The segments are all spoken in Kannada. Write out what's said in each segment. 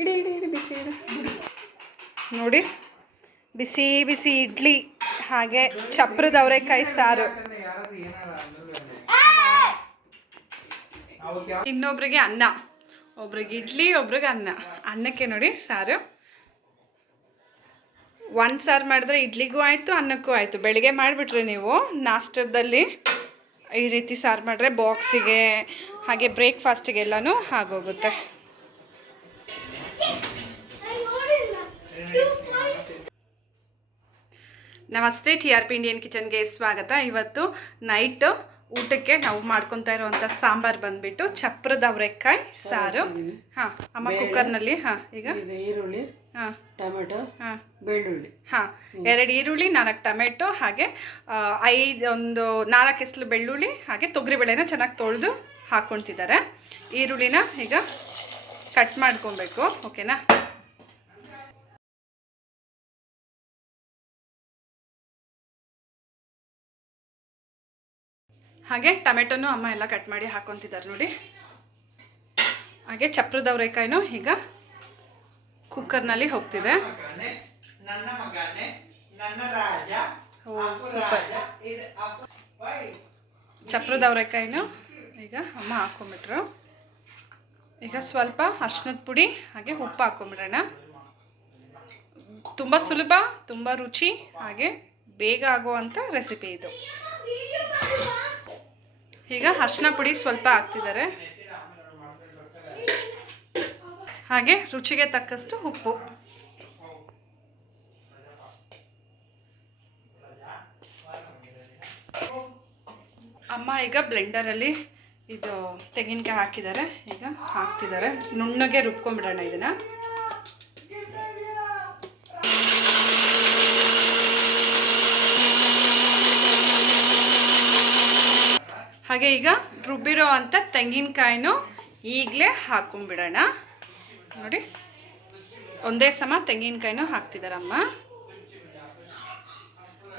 ಇಡಿ ಇಡಿ ಇಡಿ ಬಿಸಿ ಇಡಿ ನೋಡಿ. ಬಿಸಿ ಬಿಸಿ ಇಡ್ಲಿ ಹಾಗೆ ಚಪ್ರದ ಅವರೆಕಾಯಿ ಸಾರು. ಇನ್ನೊಬ್ರಿಗೆ ಅನ್ನ, ಒಬ್ರಿಗೆ ಇಡ್ಲಿ, ಒಬ್ರಿಗೆ ಅನ್ನ. ಅನ್ನಕ್ಕೆ ನೋಡಿ ಸಾರು. ಒಂದು ಸಾರು ಮಾಡಿದ್ರೆ ಇಡ್ಲಿಗೂ ಆಯಿತು, ಅನ್ನಕ್ಕೂ ಆಯಿತು. ಬೆಳಿಗ್ಗೆ ಮಾಡಿಬಿಟ್ರೆ ನೀವು ನಾಷ್ಟದಲ್ಲಿ ಈ ರೀತಿ ಸಾರು ಮಾಡಿದ್ರೆ ಬಾಕ್ಸಿಗೆ ಹಾಗೆ ಬ್ರೇಕ್ಫಾಸ್ಟಿಗೆಲ್ಲನೂ ಆಗೋಗುತ್ತೆ. ನಮಸ್ತೆ, TRP ಇಂಡಿಯನ್ ಕಿಚನ್ಗೆ ಸ್ವಾಗತ. ಇವತ್ತು ನೈಟ್ ಊಟಕ್ಕೆ ನಾವು ಮಾಡ್ಕೊತಾ ಇರುವಂಥ ಸಾಂಬಾರು ಬಂದ್ಬಿಟ್ಟು ಚಪ್ರದ ಅವರೆಕಾಯಿ ಸಾರು. ಹಾಂ ಅಮ್ಮ ಕುಕ್ಕರ್ನಲ್ಲಿ. ಹಾಂ ಈಗ ಈರುಳ್ಳಿ, ಹಾಂ ಟೊಮೆಟೊ, ಹಾಂ ಬೆಳ್ಳುಳ್ಳಿ, ಹಾಂ 2 ಈರುಳ್ಳಿ, 4 ಟೊಮೆಟೊ, ಹಾಗೆ 4 ಎಸ್ಲು ಬೆಳ್ಳುಳ್ಳಿ, ಹಾಗೆ ತೊಗರಿಬೇಳೆನ ಚೆನ್ನಾಗಿ ತೊಳೆದು ಹಾಕ್ಕೊತಿದ್ದಾರೆ. ಈರುಳ್ಳಿನ ಈಗ ಕಟ್ ಮಾಡ್ಕೊಬೇಕು. ಓಕೆನಾ? ಹಾಗೆ ಟೊಮೆಟೊನು ಅಮ್ಮ ಎಲ್ಲ ಕಟ್ ಮಾಡಿ ಹಾಕ್ಕೊತಿದ್ದಾರೆ ನೋಡಿ. ಹಾಗೆ ಚಪ್ರದ ಅವರೆಕಾಯಿನೂ ಈಗ ಕುಕ್ಕರ್ನಲ್ಲಿ ಹೋಗ್ತಿದೆ. ಓ ಸೂಪರ್. ಚಪ್ರದ ಅವರೆಕಾಯಿನೂ ಈಗ ಅಮ್ಮ ಹಾಕ್ಕೊಂಬಿಟ್ರು. ಈಗ ಸ್ವಲ್ಪ ಅರ್ಶಿನದ ಪುಡಿ ಹಾಗೆ ಉಪ್ಪು ಹಾಕ್ಕೊಂಬಿಡೋಣ. ತುಂಬ ಸುಲಭ, ತುಂಬ ರುಚಿ, ಹಾಗೆ ಬೇಗ ಆಗುವಂಥ ರೆಸಿಪಿ ಇದು. ಈಗ ಅರ್ಶಿನ ಪುಡಿ ಸ್ವಲ್ಪ ಹಾಕ್ತಿದ್ದಾರೆ, ಹಾಗೆ ರುಚಿಗೆ ತಕ್ಕಷ್ಟು ಉಪ್ಪು. ಅಮ್ಮ ಈಗ ಬ್ಲೆಂಡರಲ್ಲಿ ಇದು ತೆಂಗಿನಕಾಯಿ ಹಾಕಿದ್ದಾರೆ, ಈಗ ಹಾಕ್ತಿದ್ದಾರೆ. ನುಣ್ಣಗೆ ರುಬ್ಕೊಂಡ್ಬಿಡೋಣ ಇದನ್ನು. ಹಾಗೆ ಈಗ ರುಬ್ಬಿರೋ ಅಂಥ ತೆಂಗಿನಕಾಯಿನೂ ಈಗಲೇ ಹಾಕ್ಕೊಂಬಿಡೋಣ ನೋಡಿ. ಒಂದೇ ಸಮ ತೆಂಗಿನಕಾಯಿನೂ ಹಾಕ್ತಿದ್ದಾರಮ್ಮ.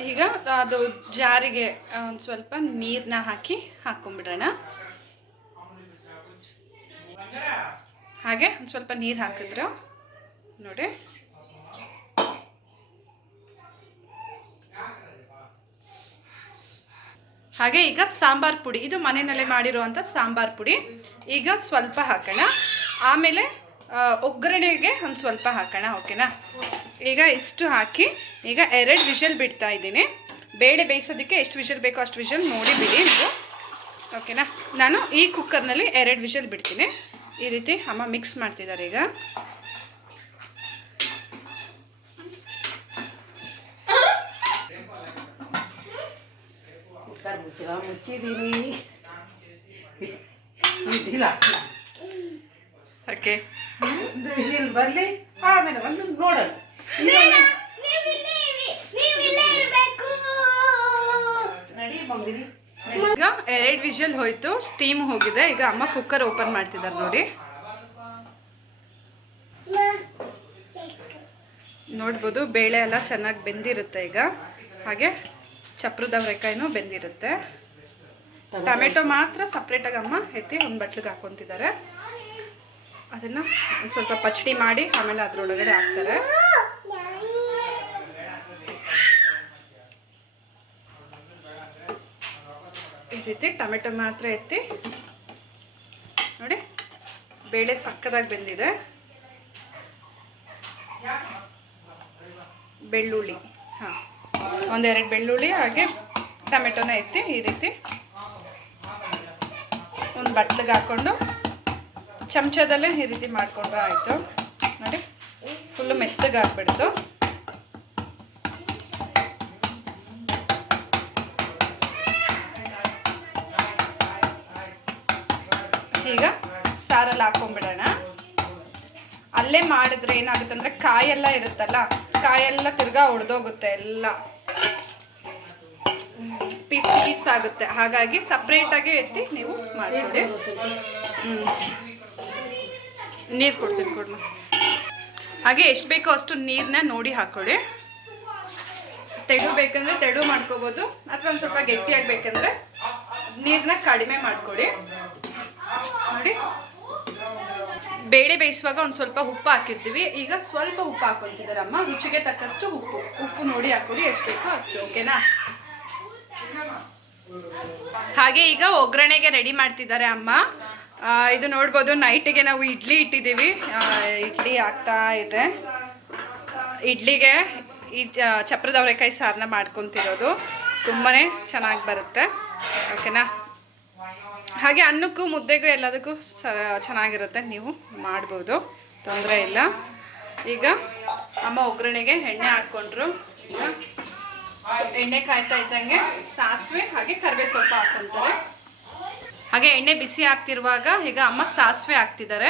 ಈಗ ಅದು ಜಾರಿಗೆ ಒಂದು ಸ್ವಲ್ಪ ನೀರನ್ನ ಹಾಕ್ಕೊಂಬಿಡೋಣ. ಹಾಗೆ ಒಂದು ಸ್ವಲ್ಪ ನೀರು ಹಾಕಿದ್ರು ನೋಡಿ. ಹಾಗೆ ಈಗ ಸಾಂಬಾರು ಪುಡಿ, ಇದು ಮನೆಯಲ್ಲೇ ಮಾಡಿರುವಂಥ ಸಾಂಬಾರು ಪುಡಿ ಈಗ ಸ್ವಲ್ಪ ಹಾಕೋಣ. ಆಮೇಲೆ ಒಗ್ಗರಣೆಗೆ ಒಂದು ಸ್ವಲ್ಪ ಹಾಕೋಣ. ಓಕೆನಾ? ಈಗ ಇಷ್ಟು ಹಾಕಿ ಈಗ 2 ವಿಷಲ್ ಬಿಡ್ತಾ ಇದ್ದೀನಿ. ಬೇಳೆ ಬೇಯಿಸೋದಕ್ಕೆ ಎಷ್ಟು ವಿಷಲ್ ಬೇಕೋ ಅಷ್ಟು ವಿಷಲ್ ನೋಡಿ ಬಿಡಿ ನೀವು. ಓಕೆನಾ? ನಾನು ಈ ಕುಕ್ಕರ್ನಲ್ಲಿ 2 ವಿಷಲ್ ಬಿಡ್ತೀನಿ. ಈ ರೀತಿ ಅಮ್ಮ ಮಿಕ್ಸ್ ಮಾಡ್ತಿದ್ದಾರೆ. ಈಗ ಮುಚ್ಚಿದ್ದೀನಿ. ಓಕೆ, ಒಂದು ವಿಸಿಲ್ ಬರಲಿ, ಆಮೇಲೆ ಒಂದು ನೋಡೋಣ. ಈಗ 2 ವಿಷಲ್ ಹೋಯ್ತು, ಸ್ಟೀಮ್ ಹೋಗಿದೆ. ಈಗ ಅಮ್ಮ ಕುಕ್ಕರ್ ಓಪನ್ ಮಾಡ್ತಿದ್ದಾರೆ ನೋಡಿ. ನೋಡ್ಬೋದು ಬೇಳೆ ಎಲ್ಲ ಚೆನ್ನಾಗಿ ಬೆಂದಿರುತ್ತೆ ಈಗ. ಹಾಗೆ ಚಪ್ರದ ಅವರೆಕಾಯಿನೂ ಬೆಂದಿರುತ್ತೆ. ಟೊಮೆಟೊ ಮಾತ್ರ ಸಪ್ರೇಟಾಗಿ ಅಮ್ಮ ಎತ್ತಿ ಒಂದು ಬಟ್ಲಿಗೆ ಹಾಕ್ಕೊತಿದ್ದಾರೆ. ಅದನ್ನು ಒಂದು ಸ್ವಲ್ಪ ಪಚಡಿ ಮಾಡಿ ಆಮೇಲೆ ಅದರೊಳಗಡೆ ಹಾಕ್ತಾರೆ. ಈ ರೀತಿ ಟೊಮೆಟೊ ಮಾತ್ರ ಎತ್ತಿ ನೋಡಿ. ಬೇಳೆ ಸಕ್ಕದಾಗಿ ಬೆಂದಿದೆ. ಬೆಳ್ಳುಳ್ಳಿ, ಹಾಂ, 1-2 ಬೆಳ್ಳುಳ್ಳಿ ಹಾಗೆ ಟೊಮೆಟೊನ ಎತ್ತಿ ಈ ರೀತಿ ಒಂದು ಬಟ್ಲಿಗೆ ಹಾಕ್ಕೊಂಡು ಚಮಚದಲ್ಲೇ ಈ ರೀತಿ ಮಾಡಿಕೊಂಡ್ರೆ ಆಯಿತು ನೋಡಿ. ಫುಲ್ಲು ಮೆತ್ತಗೆ ಹಾಕ್ಬಿಡ್ತು. ಈಗ ಸಾರಲ್ಲಿ ಹಾಕ್ಕೊಂಬಿಡೋಣ. ಅಲ್ಲೇ ಮಾಡಿದ್ರೆ ಏನಾಗುತ್ತೆ ಅಂದರೆ ಕಾಯೆಲ್ಲ ಇರುತ್ತಲ್ಲ, ಕಾಯೆಲ್ಲ ತಿರ್ಗಾ ಒಡೆದೋಗುತ್ತೆ, ಎಲ್ಲ ಪೀಸ್ ಆಗುತ್ತೆ. ಹಾಗಾಗಿ ಸಪ್ರೇಟಾಗಿ ಎತ್ತಿ ನೀವು ಮಾಡಿಕೊಡಿ. ನೀರು ಕೊಡ್ತೀನಿ ಕೊಡೋಣ. ಹಾಗೆ ಎಷ್ಟು ಬೇಕೋ ಅಷ್ಟು ನೀರನ್ನ ನೋಡಿ ಹಾಕ್ಕೊಳ್ಳಿ. ತೆಳು ಬೇಕಂದರೆ ತೆಳು ಮಾಡ್ಕೋಬೋದು, ಅಥವಾ ಒಂದು ಸ್ವಲ್ಪ ಗಟ್ಟಿಯಾಗಬೇಕಂದ್ರೆ ನೀರನ್ನ ಕಡಿಮೆ ಮಾಡ್ಕೊಳ್ಳಿ ನೋಡಿ. ಬೇಳೆ ಬೇಯಿಸುವಾಗ ಒಂದು ಸ್ವಲ್ಪ ಉಪ್ಪು ಹಾಕಿರ್ತೀವಿ. ಈಗ ಸ್ವಲ್ಪ ಉಪ್ಪು ಹಾಕೊತಿದ್ದಾರೆ ಅಮ್ಮ. ರುಚಿಗೆ ತಕ್ಕಷ್ಟು ಉಪ್ಪು ನೋಡಿ ಹಾಕೊಳ್ಳಿ, ಎಷ್ಟು ಬೇಕೋ ಅಷ್ಟು. ಓಕೆನಾ? ಹಾಗೆ ಈಗ ಒಗ್ಗರಣೆಗೆ ರೆಡಿ ಮಾಡ್ತಿದ್ದಾರೆ ಅಮ್ಮ. ಇದು ನೋಡ್ಬೋದು, ನೈಟಿಗೆ ನಾವು ಇಡ್ಲಿ ಇಟ್ಟಿದ್ದೀವಿ. ಇಡ್ಲಿ ಆಗ್ತಾ ಇದೆ. ಇಡ್ಲಿಗೆ ಈ ಚಪ್ರದ ಅವರೆಕಾಯಿ ಸಾರನ್ನ ಮಾಡ್ಕೊತಿರೋದು ತುಂಬಾ ಚೆನ್ನಾಗಿ ಬರುತ್ತೆ. ಓಕೆನಾ? ಹಾಗೆ ಅನ್ನಕ್ಕೂ ಮುದ್ದೆಗೂ ಎಲ್ಲದಕ್ಕೂ ಚೆನ್ನಾಗಿರುತ್ತೆ. ನೀವು ಮಾಡ್ಬೋದು, ತೊಂದರೆ ಇಲ್ಲ. ಈಗ ಅಮ್ಮ ಒಗ್ಗರಣೆಗೆ ಎಣ್ಣೆ ಹಾಕ್ಕೊಂಡ್ರು. ಈಗ ಎಣ್ಣೆ ಕಾಯ್ತಾ ಇದ್ದಂಗೆ ಸಾಸಿವೆ ಹಾಗೆ ಕರಿಬೇವು ಸೊಪ್ಪು ಹಾಕ್ಕೊತಾರೆ. ಹಾಗೆ ಎಣ್ಣೆ ಬಿಸಿ ಆಗ್ತಿರುವಾಗ ಈಗ ಅಮ್ಮ ಸಾಸಿವೆ ಹಾಕ್ತಿದ್ದಾರೆ,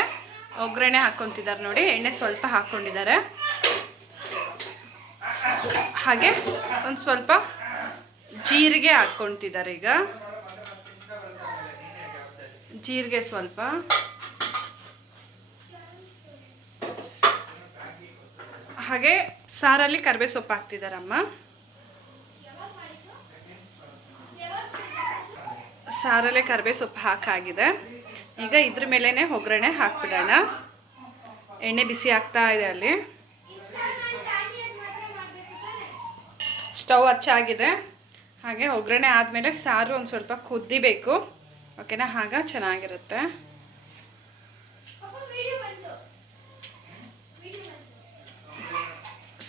ಒಗ್ಗರಣೆ ಹಾಕ್ಕೊತಿದ್ದಾರೆ ನೋಡಿ. ಎಣ್ಣೆ ಸ್ವಲ್ಪ ಹಾಕ್ಕೊಂಡಿದ್ದಾರೆ. ಹಾಗೆ ಒಂದು ಸ್ವಲ್ಪ ಜೀರಿಗೆ ಹಾಕ್ಕೊತಿದ್ದಾರೆ. ಈಗ ಜೀರಿಗೆ ಸ್ವಲ್ಪ, ಹಾಗೆ ಸಾರಲ್ಲಿ ಕರಿಬೇವು ಸೊಪ್ಪು ಹಾಕ್ತಿದ್ದಾರಮ್ಮ. ಸಾರಲ್ಲೇ ಕರಿಬೇವು ಸೊಪ್ಪು ಹಾಕಾಗಿದೆ. ಈಗ ಇದ್ರ ಮೇಲೇ ಒಗ್ಗರಣೆ ಹಾಕ್ಬಿಡೋಣ. ಎಣ್ಣೆ ಬಿಸಿ ಆಗ್ತಾ ಇದೆ. ಅಲ್ಲಿ ಸ್ಟವ್ ಹಚ್ಚಾಗಿದೆ. ಹಾಗೆ ಒಗ್ಗರಣೆ ಆದಮೇಲೆ ಸಾರು ಒಂದು ಸ್ವಲ್ಪ ಕುದಿಬೇಕು. ಓಕೆನಾ? ಆಗ ಚೆನ್ನಾಗಿರುತ್ತೆ.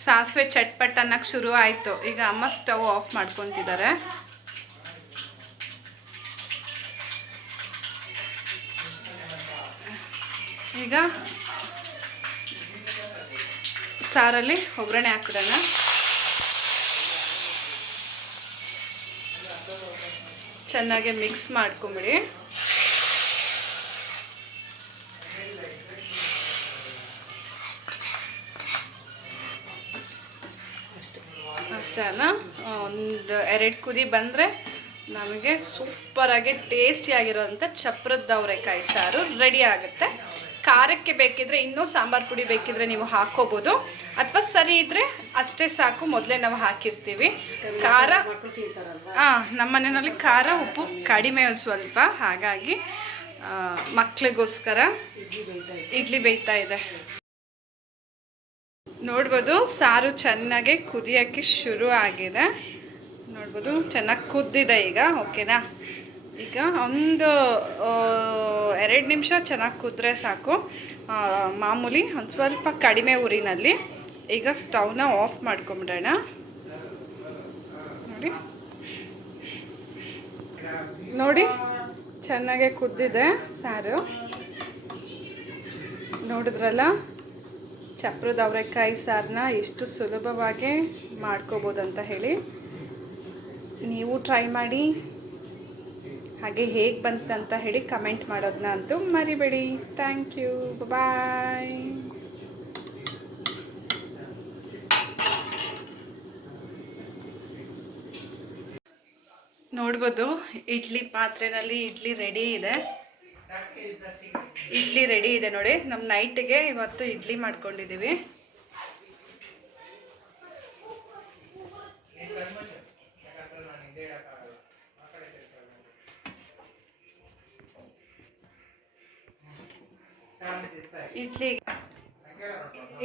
ಸಾಸಿವೆ ಚಟ್ಪಟ್ ಅನ್ನಕ್ಕೆ ಶುರು ಆಯಿತು. ಈಗ ಅಮ್ಮ ಸ್ಟವ್ ಆಫ್ ಮಾಡ್ಕೊತಿದ್ದಾರೆ. ಈಗ ಸಾರಲ್ಲಿ ಒಗ್ಗರಣೆ ಹಾಕಿಡೋಣ. ಚೆನ್ನಾಗಿ ಮಿಕ್ಸ್ ಮಾಡ್ಕೊಂಬಿಡಿ. ಅಷ್ಟೇ ಅಲ್ಲ, ಒಂದು 2 ಕುದಿ ಬಂದರೆ ನಮಗೆ ಸೂಪರಾಗಿ ಟೇಸ್ಟಿಯಾಗಿರೋಂಥ ಚಪ್ರದ ಅವರೆಕಾಯಿ ಸಾರು ರೆಡಿ ಆಗುತ್ತೆ. ಖಾರಕ್ಕೆ ಬೇಕಿದ್ರೆ ಇನ್ನೂ ಸಾಂಬಾರು ಪುಡಿ ಬೇಕಿದ್ರೆ ನೀವು ಹಾಕ್ಕೋಬೋದು, ಅಥವಾ ಸರಿ ಇದ್ದರೆ ಅಷ್ಟೇ ಸಾಕು. ಮೊದಲೇ ನಾವು ಹಾಕಿರ್ತೀವಿ ಖಾರ. ನಮ್ಮ ಮನೆಯಲ್ಲಿ ಖಾರ ಉಪ್ಪು ಕಡಿಮೆ ಸ್ವಲ್ಪ, ಹಾಗಾಗಿ ಮಕ್ಳಿಗೋಸ್ಕರ ಇಡ್ಲಿ ಬೇಯ್ತಾ ಇದೆ. ನೋಡ್ಬೋದು, ಸಾರು ಚೆನ್ನಾಗಿ ಕುದಿಯೋಕ್ಕೆ ಶುರು ಆಗಿದೆ. ನೋಡ್ಬೋದು, ಚೆನ್ನಾಗಿ ಕುದ್ದಿದೆ ಈಗ. ಓಕೆನಾ? ಈಗ ಒಂದು 2 ನಿಮಿಷ ಚೆನ್ನಾಗಿ ಕುದ್ರೆ ಸಾಕು. ಮಾಮೂಲಿ ಒಂದು ಸ್ವಲ್ಪ ಕಡಿಮೆ ಉರಿನಲ್ಲಿ. ಈಗ ಸ್ಟವ್ನ ಆಫ್ ಮಾಡ್ಕೊಂಬಿಡೋಣ. ನೋಡಿ ಚೆನ್ನಾಗೆ ಕುದ್ದಿದೆ ಸಾರು. ನೋಡಿದ್ರಲ್ಲ, ಚಪ್ರದ ಅವರೆಕಾಯಿ ಸಾರನ್ನ ಎಷ್ಟು ಸುಲಭವಾಗಿ ಮಾಡ್ಕೋಬೋದಂತ ಹೇಳಿ. ನೀವು ಟ್ರೈ ಮಾಡಿ. ಹಾಗೆ ಹೇಗೆ ಬಂತಂತ ಹೇಳಿ ಕಮೆಂಟ್ ಮಾಡೋದನ್ನ ಅಂತೂ ಮರಿಬೇಡಿ. ಥ್ಯಾಂಕ್ ಯು, ಬಾಯ್. ನೋಡ್ಬೋದು, ಇಡ್ಲಿ ಪಾತ್ರೆನಲ್ಲಿ ಇಡ್ಲಿ ರೆಡಿ ಇದೆ. ನೋಡಿ. ನಮ್ಮ ನೈಟಿಗೆ ಇವತ್ತು ಇಡ್ಲಿ ಮಾಡ್ಕೊಂಡಿದ್ದೀವಿ.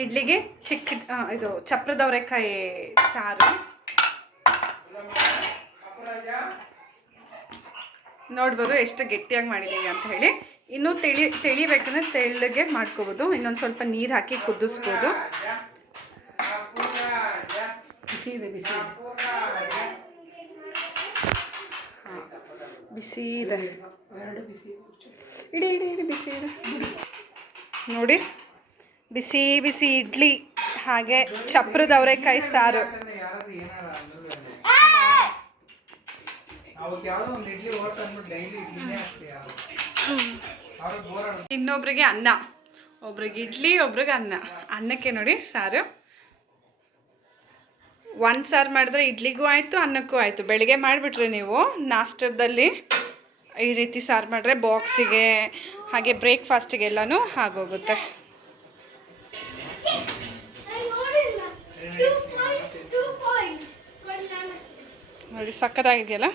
ಇಡ್ಲಿಗೆ ಇದು ಚಪ್ರದ ಅವರೆಕಾಯಿ ಸಾರು. ನೋಡ್ಬೋದು ಎಷ್ಟು ಗಟ್ಟಿಯಾಗಿ ಮಾಡಿದ್ದೀವಿ ಅಂತ ಹೇಳಿ. ಇನ್ನೂ ತಿಳಿಬೇಕಂದ್ರೆ ತೆಳ್ಳಗೆ ಮಾಡ್ಕೋಬೋದು. ಇನ್ನೊಂದು ಸ್ವಲ್ಪ ನೀರು ಹಾಕಿ ಕುದಿಸ್ಬೋದು. ಬಿಸಿ ಇದೆ. ಇಡಿ ಬಿಸಿ ಇದೆ ನೋಡಿ. ಬಿಸಿ ಬಿಸಿ ಇಡ್ಲಿ ಹಾಗೆ ಚಪ್ರದ ಅವರೆಕಾಯಿ ಸಾರು. ಇನ್ನೊಬ್ರಿಗೆ ಅನ್ನ, ಒಬ್ರಿಗೆ ಇಡ್ಲಿ, ಒಬ್ರಿಗೆ ಅನ್ನ. ಅನ್ನಕ್ಕೆ ನೋಡಿ ಸಾರು. ಒಂದು ಸಾರು ಮಾಡಿದ್ರೆ ಇಡ್ಲಿಗೂ ಆಯಿತು, ಅನ್ನಕ್ಕೂ ಆಯಿತು. ಬೆಳಿಗ್ಗೆ ಮಾಡಿಬಿಟ್ರೆ ನೀವು ನಾಷ್ಟದಲ್ಲಿ ಈ ರೀತಿ ಸಾರು ಮಾಡಿದ್ರೆ ಬಾಕ್ಸಿಗೆ ಹಾಗೆ ಬ್ರೇಕ್ಫಾಸ್ಟಿಗೆಲ್ಲನೂ ಆಗೋಗುತ್ತೆ. ನೋಡಿ, ಸಕ್ಕತ್ತಾಗಿದೆಯಲ್ಲ.